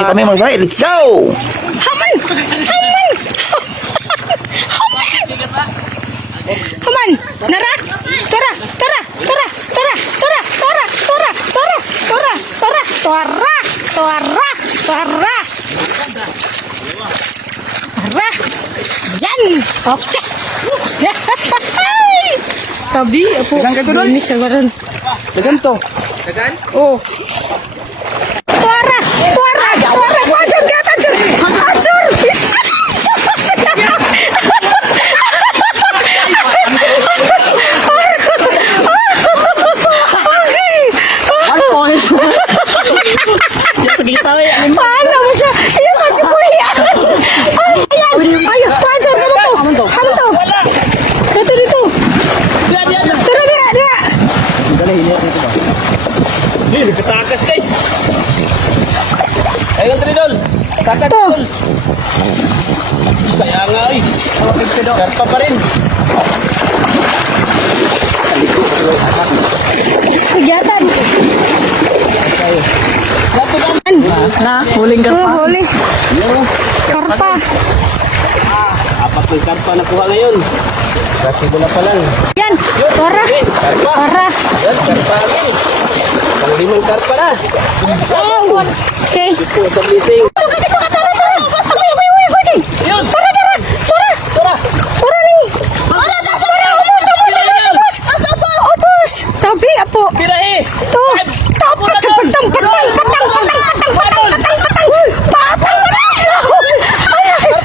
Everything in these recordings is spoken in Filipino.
Kami magsakay. Let's go! Haman! Haman! Haman! Haman! Nara! Tora! Tora! Tora! Tora! Tora! Tora! Tora! Tora! Tora! Tora! Tora! Tora! Tora! Tora! Yan! Okay! Tabi, ako. Dagan ka to, Dol? Binis ako ron. Dagan to. Dagan? Oh. Tora! Tora! Tora! Ajur! Get ajur! Ajur! Paano mo siya? Iya, magkuya. Ayan! Ayan! Ajur! Kamu to! Kamu to! Dito, dito! Tara, dira! Dira! Hindi, nagkatakas guys. Ayun, Tridol. Takas, To! Tridol. Saya nga eh. Karpa pa rin. Kegiatan! Na, huling Oh, huli! Karpa! Apat ng karpa nakuha ngayon. Kasi bola pa lang. Yan! Tora! Karpa. Tora! Yan, karpa rin. Pang limang karpa na. Oh! Okay! Ito, sa blessing. Dito ka! Tora! Tora! Agoy! Yun. Tora! Tora! Tora! Tora. Tora ni! Tora! Ubus! Tabi, apo! Pirahe. To!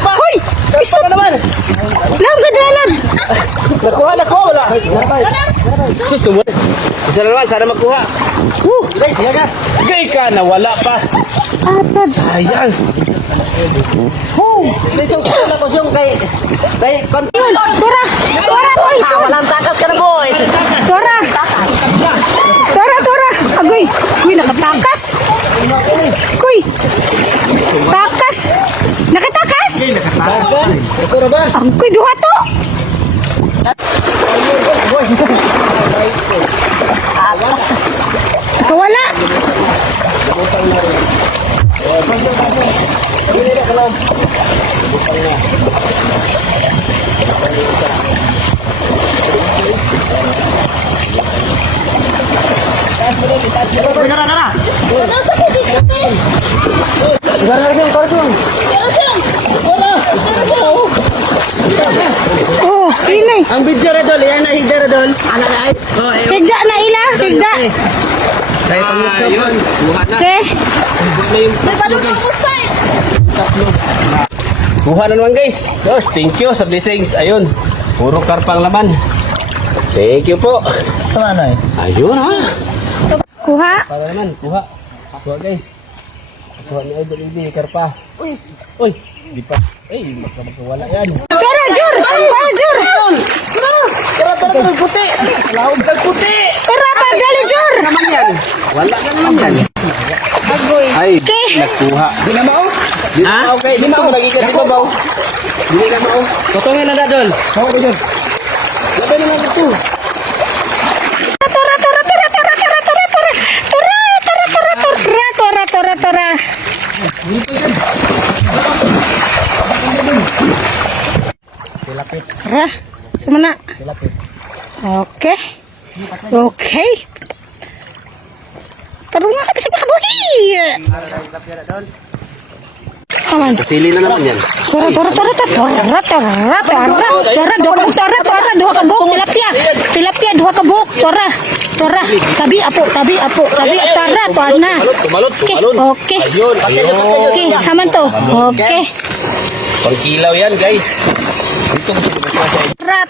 Hoy! Karpa na naman. Lang gadalan! Nakuha, wala. Sus, tumulit. Isa na naman, sana magkuha. Guys, yan. Gay ka na, wala pa. Apat! Sayang. Dito na ko siyang kay konti. Yun! Tora! Tora! Toy! Walang takas ka na, boy. Tora! Tora! Agoy! Uy, nakatakas! Kuy! Takas! Nakatakas! Ito ba? Ang kuy, duha to! Kawala! Oh, ini. Ang video na dol, yan na higda na dol. Ano na ay? Tigda na ila, tigda. Kaya pang yun. Buha na. Okay. Buha na naman guys. So, thank you sa blessings. Ayun. Puro karpang laman. Thank you po. Tama na eh. Ayun ha. Kuha. Para naman, kuha. Kuha guys. Kuha ni Idol Indy, karpa. Uy. Di pa. Magkawala yan. Tora, Jur! Oh, Jur! Tara, puti. Laog ka puti. Tora, pagdali, Jur! Naman yan. Wala ka naman yan. Agoy. Ay, Okay. nakuha. Di na mao? Di na mao kay. Di mao. Lagi ka di babaw. Di na mao. Totongin na Dol. Mao ko dyan. Labi na lang ito. Tora. Tilapit. Tara, semana. Tilapit. Okay. Tarong nga kami sa pakabuhi. Aman. Kasili na naman yan. Tora, duha ka buhok, tilapia, duha ka buhok, tora, tabi, apo, tara, tuana. Tumalot. Okay. Ayun. Okay, saman to. Okay. Pangkilaw yan guys. Ito gusto ko ba?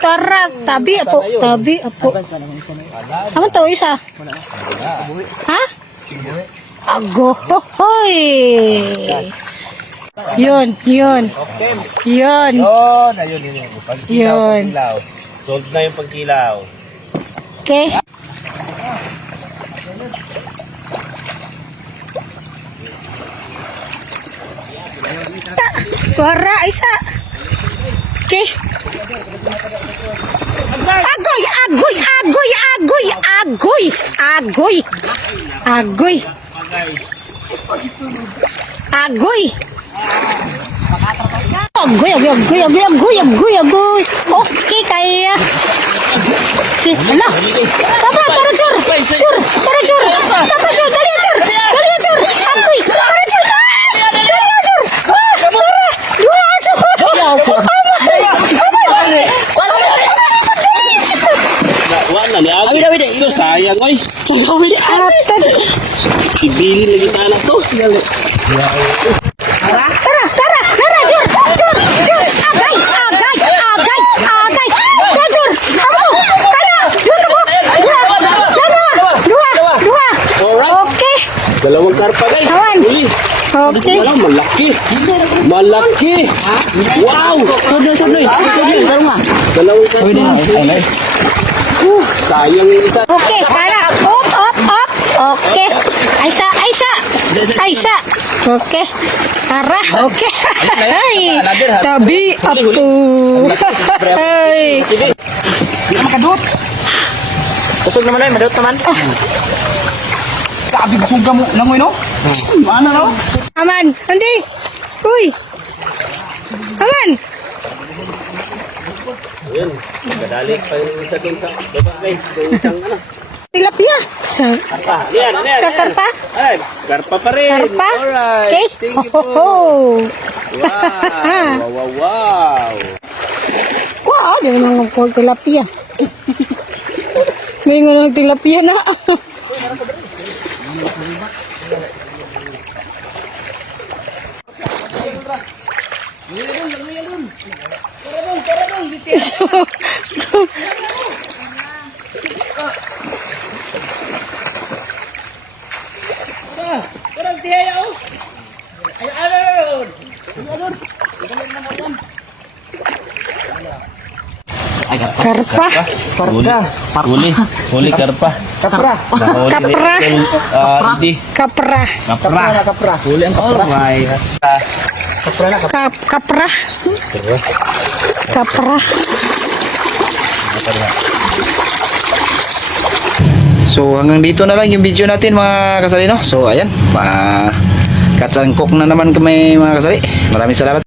Tora, tabi, apo. Saman to, isa. Ha? Ago, hoy. Yun. Okay. Yun. Ayun. Yun. Pangkilaw. Sold na yung pangkilaw. Okay. Tuara, isa. Okay. Agoy. Agoy, agoy, agoy, agoy, agoy, agoy, agoy. Okay, kaya. Ala. Tara, tara, Jur. Jur, tara, Jur. Tara, Jur, dali, Jur. Dali, Jur. Agoy, tara, Jur. Dali, Jur. Tara, dua, Jur. Wala ni Abi. So sayang oy. Atan. Ibili lagi sa anak to. Tara, tara, tara, Jur. Jur, Jur. Agay, agay, agay, agay. Tara, Jur. Amo. Kana. Jur, kamu. Dua. Okay. Dalawang karpa guys. Kawan. Uli. Okay. Wala, malaki. Malaki. Wow. Sodoy. Dalawang karpa. Sayang yung isa. Okay, para. Up. Okay. Aisa. Okay. Tara. Okay. Ay. Tabi ato. Ay. Sige. Di na makadot. Kusog naman ay, madot naman. Sabi ko suga mo langoy no? Ano no? Aman. Andi. Uy. Aman. Ayun. Kadali pa yung isa dun sa baba guys. Yung isang ano. Tilapia. Sa Karpa. Yan. Sa karpa? Ay, karpa pa rin. karpa. Alright. Okay. Thank you po. Wow. Wow, di mo nang ko tilapia. May nang tilapia na. Karpa. Huli karpa. Kapra. Kapra. Hindi. Kapra. Kapra. Huli ang kapra. Alright. Kapra na. Kapra. Kapra. So hanggang dito na lang yung video natin mga kasali no. So ayan, katsangkok na naman kami mga kasali. Maraming salamat.